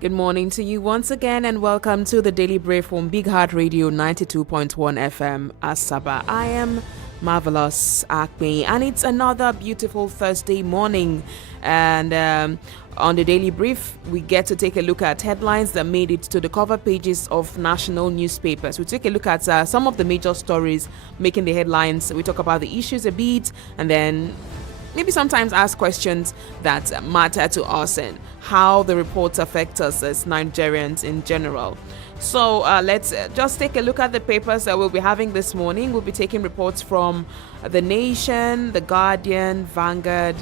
Good morning to you once again and welcome to the Daily Brief from Big Heart Radio 92.1 FM Asaba. I am Marvelous Akme and it's another beautiful Thursday morning, and on the Daily Brief we get to take a look at headlines that made it to the cover pages of national newspapers. We take a look at some of the major stories making the headlines. We talk about the issues a bit and then maybe sometimes ask questions that matter to us and how the reports affect us as Nigerians in general. So let's just take a look at the papers that we'll be having this morning. We'll be taking reports from The Nation, The Guardian, Vanguard,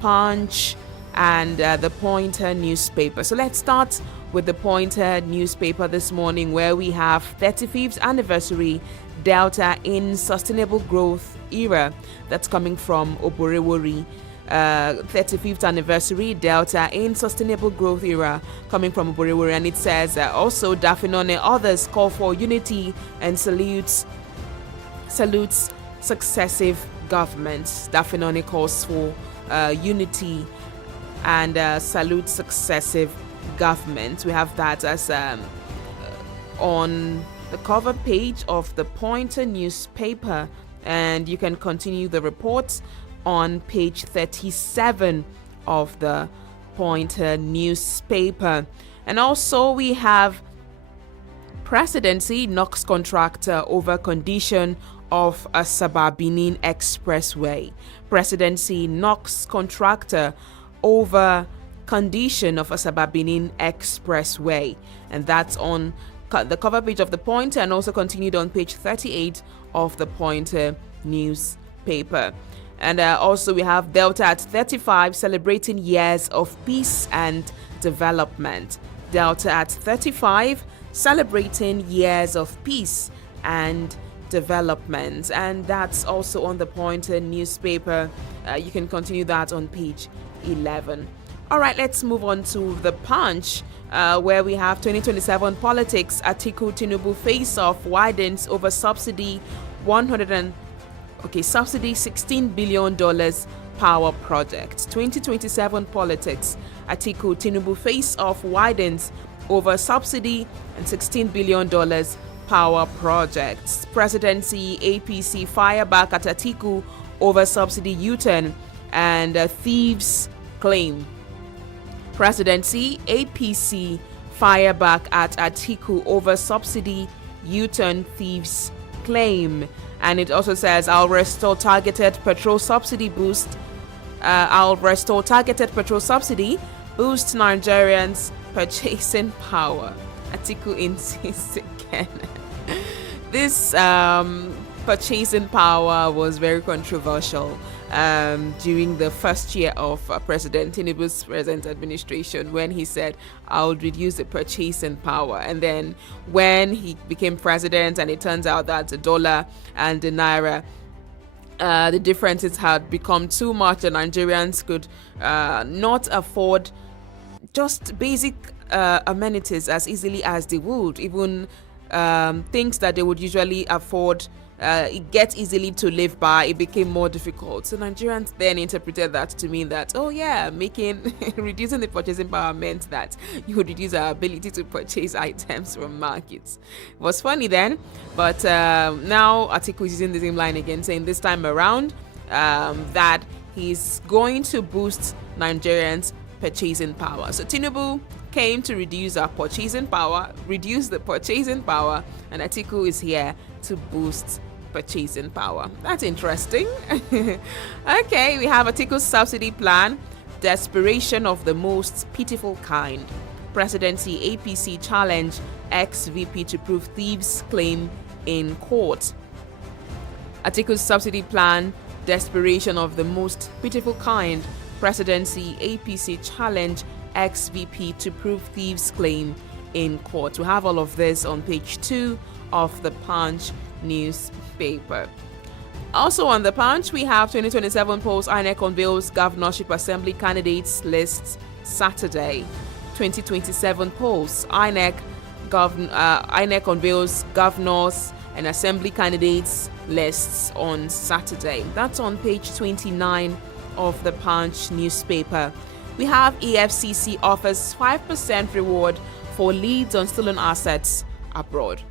Punch, and the Pointer newspaper. So let's start with the Pointer newspaper this morning, where we have 35th anniversary Delta in Sustainable Growth Era. That's coming from Oborewori. 35th anniversary Delta in Sustainable Growth Era, coming from Oborewori, and it says also Dafinone others call for unity and salutes successive governments. Dafinone calls for unity and salutes successive governments. We have that as on the cover page of the Pointer newspaper, and you can continue the reports on page 37 of the Pointer newspaper. And also we have Presidency knocks contractor over condition of Asaba Benin Expressway. Presidency knocks contractor over condition of Asaba Benin Expressway, and that's on the cover page of the Pointer and also continued on page 38 of the Pointer newspaper. And also we have Delta at 35 celebrating years of peace and development. Delta at 35 celebrating years of peace and development. And that's also on the Pointer newspaper. You can continue that on page 11. All right, let's move on to the Punch, where we have 2027 politics. Atiku Tinubu face-off widens over subsidy subsidy $16 billion power project. 2027 politics. Atiku Tinubu face-off widens over subsidy and $16 billion power projects. Presidency APC fire back at Atiku over subsidy U-turn and thieves claim. Presidency APC fire back at Atiku over subsidy U-turn thieves claim. And it also says, I'll restore targeted petrol subsidy boost. Boost Nigerians' purchasing power. Atiku insists again. This purchasing power was very controversial during the first year of President Tinubu's present administration, when he said, I'll reduce the purchasing power. And then when he became president and it turns out that the dollar and the naira, the differences had become too much and Nigerians could not afford just basic amenities as easily as they would. Even things that they would usually afford, it gets easily to live by, it became more difficult. So Nigerians then interpreted that to mean that, reducing the purchasing power meant that you would reduce our ability to purchase items from markets. It was funny then, but now Atiku is using the same line again, saying this time around that he's going to boost Nigerians' purchasing power. So Tinubu came to reduce the purchasing power, and Atiku is here to boost purchasing power. That's interesting. Okay, we have Atiku's subsidy plan, desperation of the most pitiful kind. Presidency APC challenge ex-VP to prove thieves claim in court. Atiku's subsidy plan, desperation of the most pitiful kind. Presidency APC challenge ex-VP to prove thieves claim in court. We have all of this on page 2 of the Punch newspaper. Also on the Punch, we have 2027 polls. INEC unveils governorship assembly candidates lists Saturday. 2027 polls. INEC unveils governors and assembly candidates lists on Saturday. That's on page 29 of the Punch newspaper. We have EFCC offers 5% reward for leads on stolen assets abroad.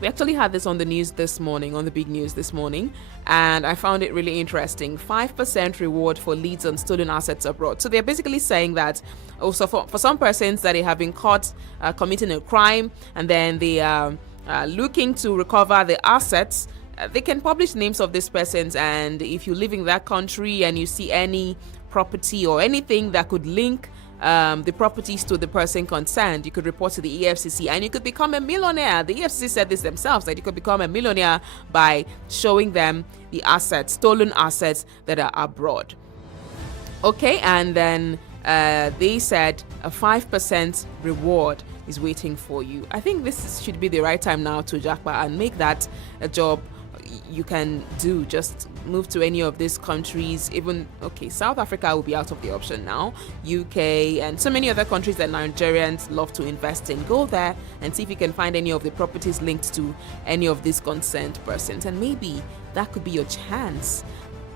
We actually had this on the news this morning, on the big news this morning, and I found it really interesting. 5% reward for leads on stolen assets abroad. So they're basically saying that also for some persons that they have been caught committing a crime and then they are looking to recover the assets, they can publish names of these persons, and if you live in that country and you see any property or anything that could link the properties to the person concerned, you could report to the EFCC and you could become a millionaire. The EFCC said this themselves, that you could become a millionaire by showing them the assets, stolen assets that are abroad. Okay, and then they said a 5% reward is waiting for you. I think this should be the right time now to jackpot and make that a job you can do. Just move to any of these countries. Even South Africa will be out of the option now, UK and so many other countries that Nigerians love to invest in. Go there and see if you can find any of the properties linked to any of these concerned persons, and maybe that could be your chance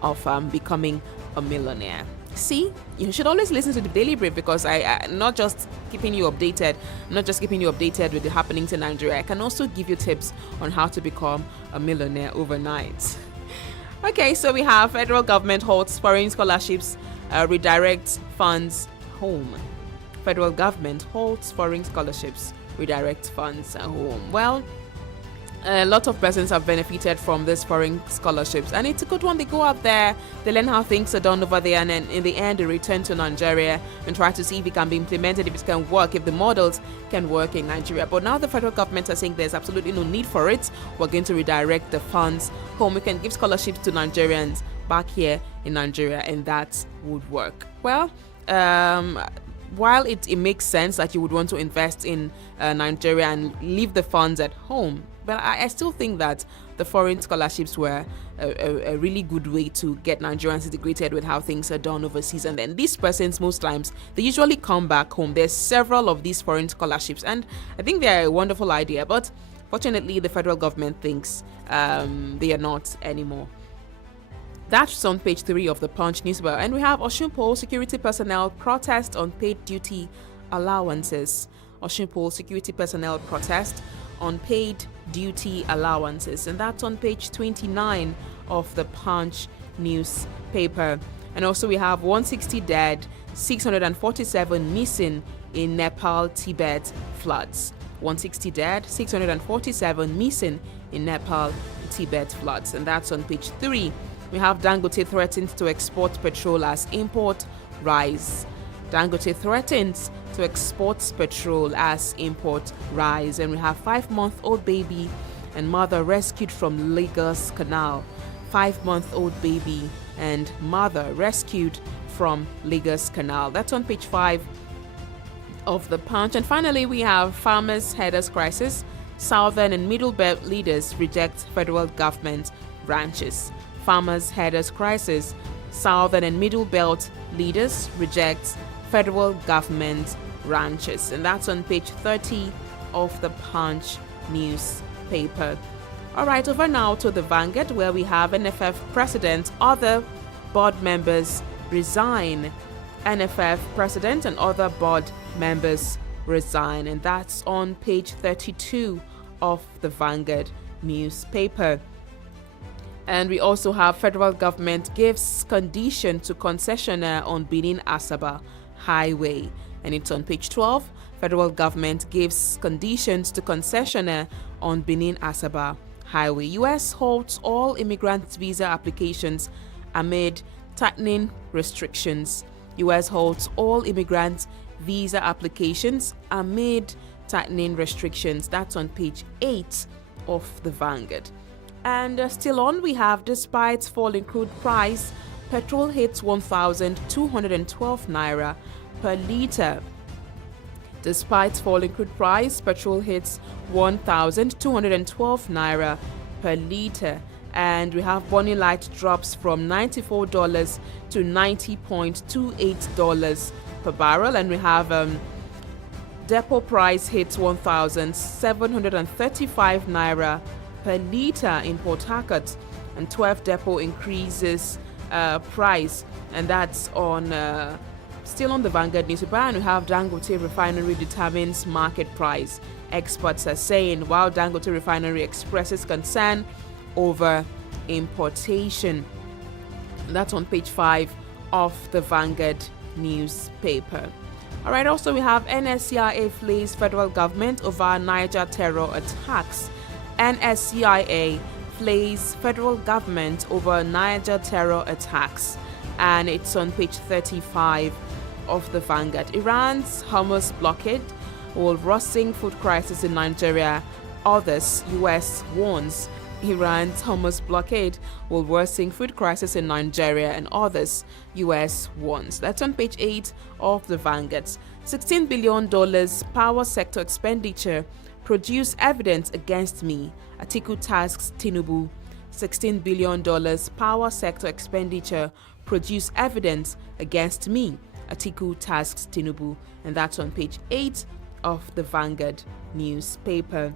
of becoming a millionaire. See, you should always listen to the Daily Brief, because I'm not just keeping you updated with the happenings in Nigeria. I can also give you tips on how to become a millionaire overnight. Okay, so we have federal government halts foreign scholarships, redirect funds home. Federal government halts foreign scholarships, redirect funds home. Well, a lot of persons have benefited from these foreign scholarships, and it's a good one. They go out there, they learn how things are done over there, and then in the end they return to Nigeria and try to see if it can be implemented, if it can work, if the models can work in Nigeria. But now the federal government are saying there's absolutely no need for it. We're going to redirect the funds home. We can give scholarships to Nigerians back here in Nigeria, and that would work. Well, while it makes sense that you would want to invest in Nigeria and leave the funds at home, but I still think that the foreign scholarships were a really good way to get Nigerians integrated with how things are done overseas. And then these persons, most times, they usually come back home. There's several of these foreign scholarships, and I think they're a wonderful idea. But fortunately, the federal government thinks they are not anymore. That's on page 3 of the Punch newspaper. And we have Osunpo security personnel protest on paid duty allowances. Osunpo security personnel protest on paid duty allowances, and that's on page 29 of the Punch newspaper. And also we have 160 dead, 647 missing in Nepal Tibet floods. 160 dead, 647 missing in Nepal Tibet floods, and that's on page 3. We have Dangote threatens to export petrol as import rise. Dangote threatens to export petrol as import rise. And we have 5-month-old baby and mother rescued from Lagos Canal. 5-month-old baby and mother rescued from Lagos Canal. That's on page 5 of the Punch. And finally, we have farmers' headers crisis. Southern and Middle Belt leaders reject federal government ranches. Farmers' headers crisis. Southern and Middle Belt leaders reject federal government ranches, and that's on page 30 of the Punch newspaper. All right, over now to the Vanguard, where we have NFF president, other board members resign. NFF president and other board members resign, and that's on page 32 of the Vanguard newspaper. And we also have federal government gives condition to concessionaire on Benin Asaba Highway, and it's on page 12. Federal government gives conditions to concessionaire on Benin Asaba Highway. US halts all immigrant visa applications amid tightening restrictions. US halts all immigrant visa applications amid tightening restrictions. That's on page 8 of the Vanguard. And still on, we have despite falling crude price, petrol hits 1,212 naira per litre. Despite falling crude price, petrol hits 1,212 naira per litre. And we have Bonny Light drops from $94 to $90.28 per barrel. And we have depot price hits 1,735 naira per litre in Port Harcourt, and 12 depot increases price, and that's on Still on the Vanguard newspaper, and we have Dangote refinery determines market price. Experts are saying, while Dangote refinery expresses concern over importation. That's on page 5 of the Vanguard newspaper. All right, also we have NSCIA flees federal government over Niger terror attacks. NSCIA flees federal government over Niger terror attacks. And it's on page 35 of the Vanguard. Iran's Hormuz blockade will worsen food crisis in Nigeria. Others, U.S. warns. Iran's Hormuz blockade will worsen food crisis in Nigeria, and others, U.S. warns. That's on page 8 of the Vanguard. $16 billion power sector expenditure produce evidence against me. Atiku tasks Tinubu. $16 billion power sector expenditure produce evidence against me. Atiku tasks Tinubu, and that's on page 8 of the Vanguard newspaper.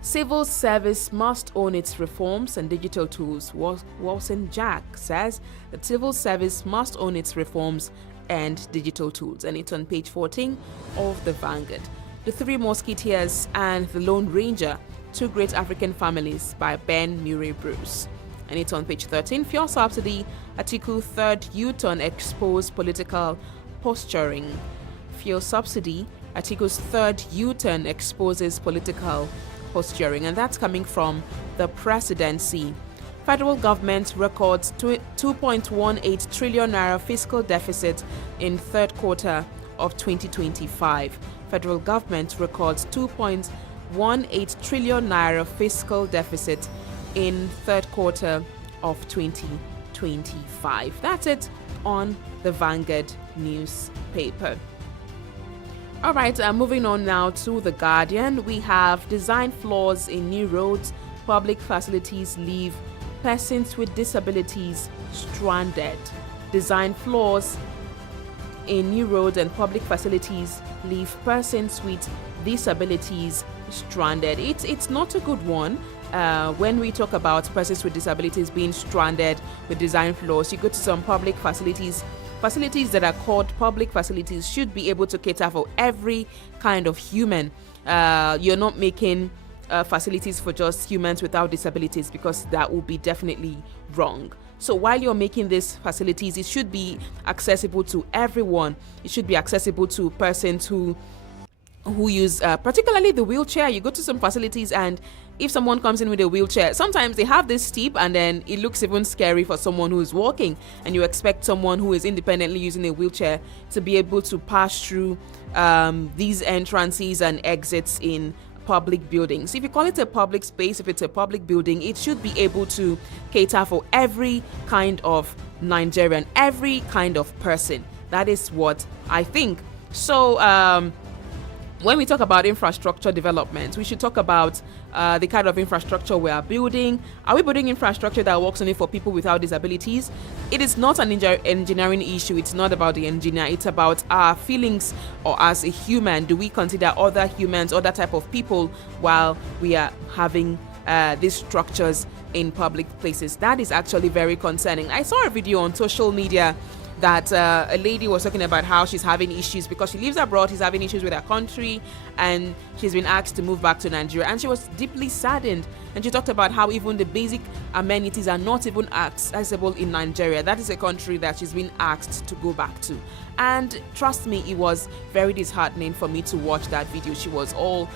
Civil service must own its reforms and digital tools. Wilson Jack says that civil service must own its reforms and digital tools, and it's on page 14 of the Vanguard. The Three Musketeers and the Lone Ranger, Two Great African Families by Ben Murray Bruce, and it's on page 13. Fuel subsidy, Atiku third U-turn exposed political posturing. Fuel subsidy, Atiku's third U-turn exposes political posturing, and that's coming from the Presidency. Federal government records 2.18 trillion naira fiscal deficit in third quarter of 2025. Federal government records 2.18 trillion naira fiscal deficit in third quarter of 2025. That's it on the Vanguard newspaper. All right, moving on now to The Guardian. We have design flaws in new roads, public facilities leave persons with disabilities stranded. Design flaws in new roads and public facilities leave persons with disabilities stranded. It's not a good one. When we talk about persons with disabilities being stranded with design flaws, you go to some public facilities that are called public facilities should be able to cater for every kind of human. You're not making facilities for just humans without disabilities, because that would be definitely wrong. So while you're making these facilities, it should be accessible to everyone. It should be accessible to persons who use particularly the wheelchair. You go to some facilities, and if someone comes in with a wheelchair, sometimes they have this steep, and then it looks even scary for someone who is walking, and you expect someone who is independently using a wheelchair to be able to pass through these entrances and exits in public buildings. If you call it a public space, if it's a public building, it should be able to cater for every kind of Nigerian, every kind of person. That is what I think. So when we talk about infrastructure development, we should talk about the kind of infrastructure we are building. Are we building infrastructure that works only for people without disabilities? It is not an engineering issue. It's not about the engineer. It's about our feelings, or as a human, do we consider other humans, other type of people, while we are having these structures in public places? That is actually very concerning. I saw a video on social media that a lady was talking about how she's having issues because she lives abroad. She's having issues with her country, and she's been asked to move back to Nigeria, and she was deeply saddened. And she talked about how even the basic amenities are not even accessible in Nigeria. That is a country that she's been asked to go back to. And trust me, it was very disheartening for me to watch that video. She was all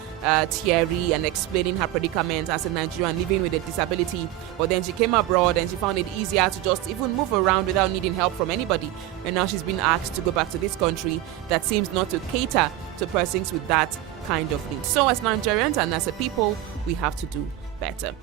teary and explaining her predicament as a Nigerian living with a disability. But then she came abroad and she found it easier to just even move around without needing help from anybody. And now she's been asked to go back to this country that seems not to cater to persons with that kind of need. So as Nigerians and as a people, we have to do better.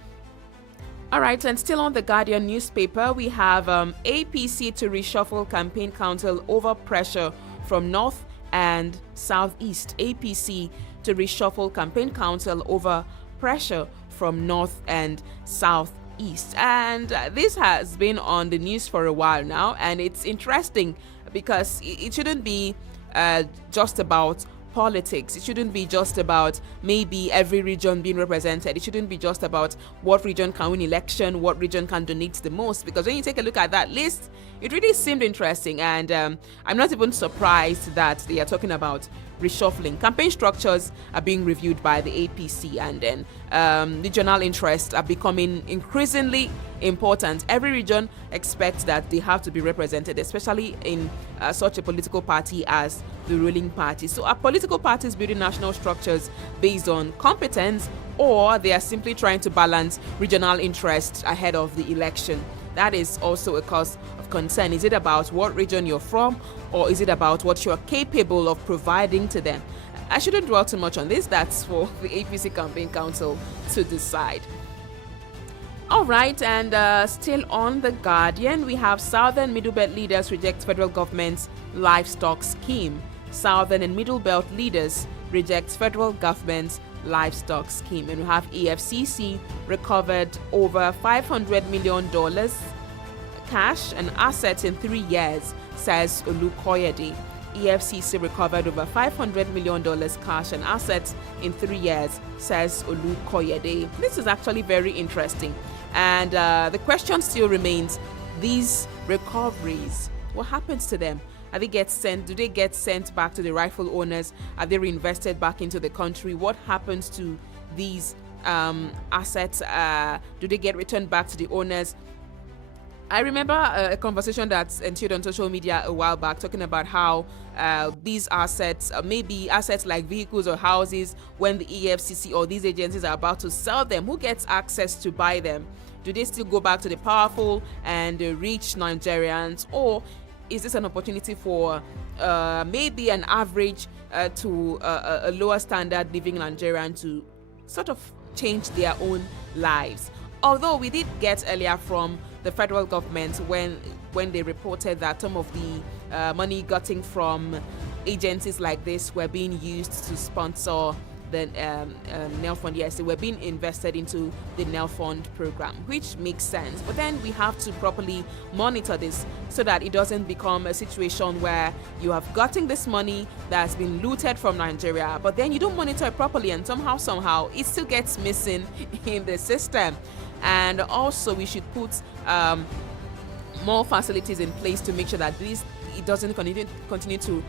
All right, and still on the Guardian newspaper, we have APC to reshuffle campaign council over pressure from North and Southeast. APC to reshuffle campaign council over pressure from North and Southeast. And this has been on the news for a while now, and it's interesting because it shouldn't be just about politics. It shouldn't be just about maybe every region being represented. It shouldn't be just about what region can win election, what region can donate the most. Because when you take a look at that list, it really seemed interesting. And I'm not even surprised that they are talking about reshuffling. Campaign structures are being reviewed by the APC, and then regional interests are becoming increasingly important. Every region expects that they have to be represented, especially in such a political party as the ruling party. So are political parties building national structures based on competence, or they are simply trying to balance regional interests ahead of the election? That is also a cause of concern. Is it about what region you're from, or is it about what you're capable of providing to them? I shouldn't dwell too much on this. That's for the APC Campaign Council to decide. All right, and still on The Guardian, we have Southern Middle Belt leaders reject federal government's livestock scheme. Southern and Middle Belt leaders reject federal government's livestock scheme. And we have EFCC recovered over $500 million cash and assets in 3 years, says Olukoyede. EFCC recovered over $500 million cash and assets in 3 years, says Olukoyede. This is actually very interesting. And the question still remains, these recoveries, what happens to them? Do they get sent back to the rightful owners? Are they reinvested back into the country? What happens to these assets? Do they get returned back to the owners? I remember a conversation that ensued on social media a while back, talking about how these assets, maybe assets like vehicles or houses, when the EFCC or these agencies are about to sell them, who gets access to buy them? Do they still go back to the powerful and the rich Nigerians, or is this an opportunity for maybe an average to a lower standard living Nigerian to sort of change their own lives? Although we did get earlier from the federal government when they reported that some of the money gotten from agencies like this were being used to sponsor the NEL Fund. Yes, they were being invested into the NEL Fund program, which makes sense. But then we have to properly monitor this so that it doesn't become a situation where you have gotten this money that's been looted from Nigeria, but then you don't monitor it properly, and somehow it still gets missing in the system. And also we should put more facilities in place to make sure that it doesn't continue to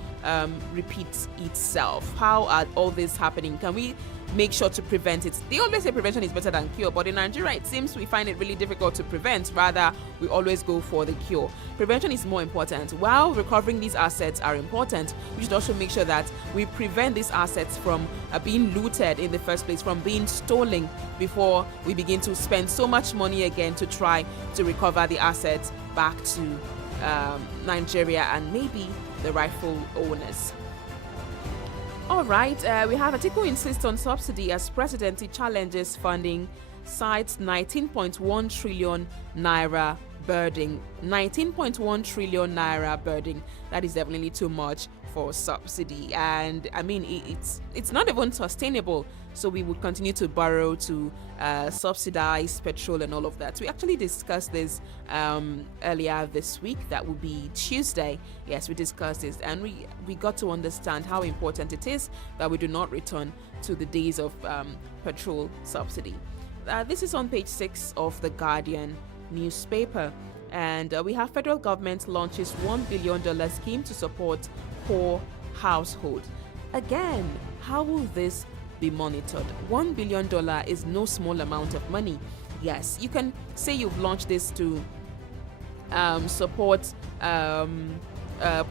repeat itself. How are all this happening? Can we make sure to prevent it? They always say prevention is better than cure, but in Nigeria it seems we find it really difficult to prevent. Rather, we always go for the cure. Prevention is more important. While recovering these assets are important, we should also make sure that we prevent these assets from being looted in the first place, from being stolen, before we begin to spend so much money again to try to recover the assets back to Nigeria and maybe the rightful owners. All right, we have Atiku insists on subsidy as Presidency challenges funding, cites 19.1 trillion naira burden. 19.1 trillion naira burden. That is definitely too much for subsidy, and I mean it's not even sustainable. So we would continue to borrow to subsidize petrol and all of that. We actually discussed this earlier this week. That would be Tuesday. Yes, we discussed this, and we got to understand how important it is that we do not return to the days of petrol subsidy. This is on page 6 of the Guardian newspaper, and we have federal government launches $1 billion scheme to support poor households. Again, how will this be monitored? $1 billion is no small amount of money. Yes, you can say you've launched this to support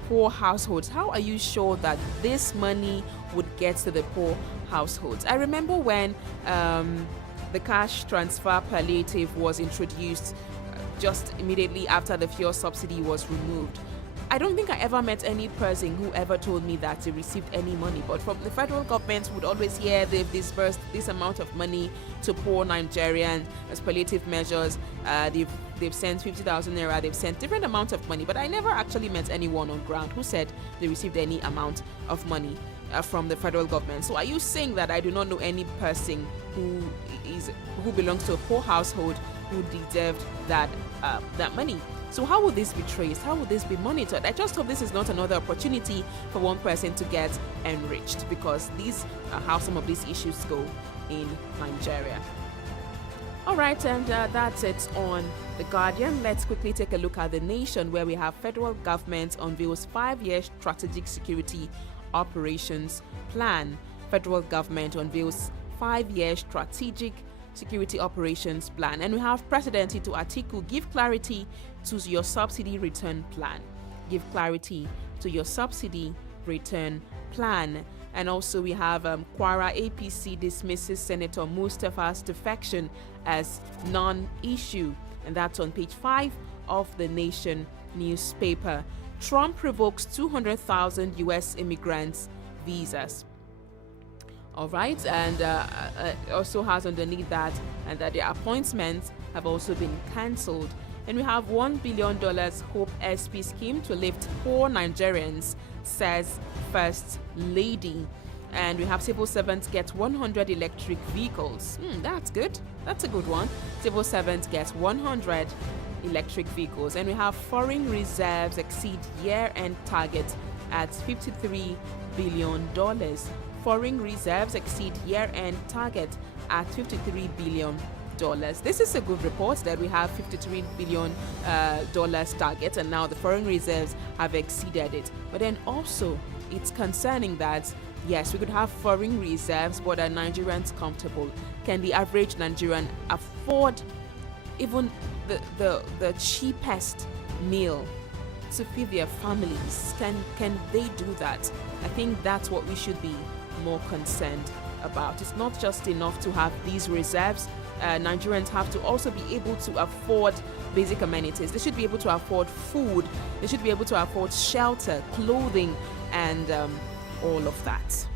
poor households. How are you sure that this money would get to the poor households? I remember when the cash transfer palliative was introduced just immediately after the fuel subsidy was removed. I don't think I ever met any person who ever told me that they received any money, but from the federal government would always hear they've disbursed this amount of money to poor Nigerians as palliative measures. They've sent 50,000 naira, they've sent different amounts of money, but I never actually met anyone on ground who said they received any amount of money from the federal government. So are you saying that I do not know any person who belongs to a poor household who deserved that money? So how will this be traced? How will this be monitored? I just hope this is not another opportunity for one person to get enriched, because these are how some of these issues go in Nigeria. All right, and that's it on The Guardian. Let's quickly take a look at The Nation, where we have federal government unveils 5-year strategic security operations plan. Federal government unveils 5-year strategic security operations plan. And we have Presidency to Atiku, give clarity to your subsidy return plan. Give clarity to your subsidy return plan. And also we have Kwara APC dismisses Senator Mustafa's defection as non-issue. And that's on page 5 of The Nation newspaper. Trump revokes 200,000 U.S. immigrants' visas. All right, and also has underneath that, and that their appointments have also been cancelled. And we have $1 billion Hope SP scheme to lift poor Nigerians, says First Lady. And we have civil servants get 100 electric vehicles. That's good. That's a good one. Civil servants get 100 electric vehicles. And we have foreign reserves exceed year-end target at $53 billion. Foreign reserves exceed year-end target at $53 billion. This is a good report that we have $53 billion target, and now the foreign reserves have exceeded it. But then also, it's concerning that, yes, we could have foreign reserves, but are Nigerians comfortable? Can the average Nigerian afford even the cheapest meal to feed their families? Can they do that? I think that's what we should be more concerned about. It's not just enough to have these reserves. Nigerians have to also be able to afford basic amenities. They should be able to afford food. They should be able to afford shelter, clothing, and all of that.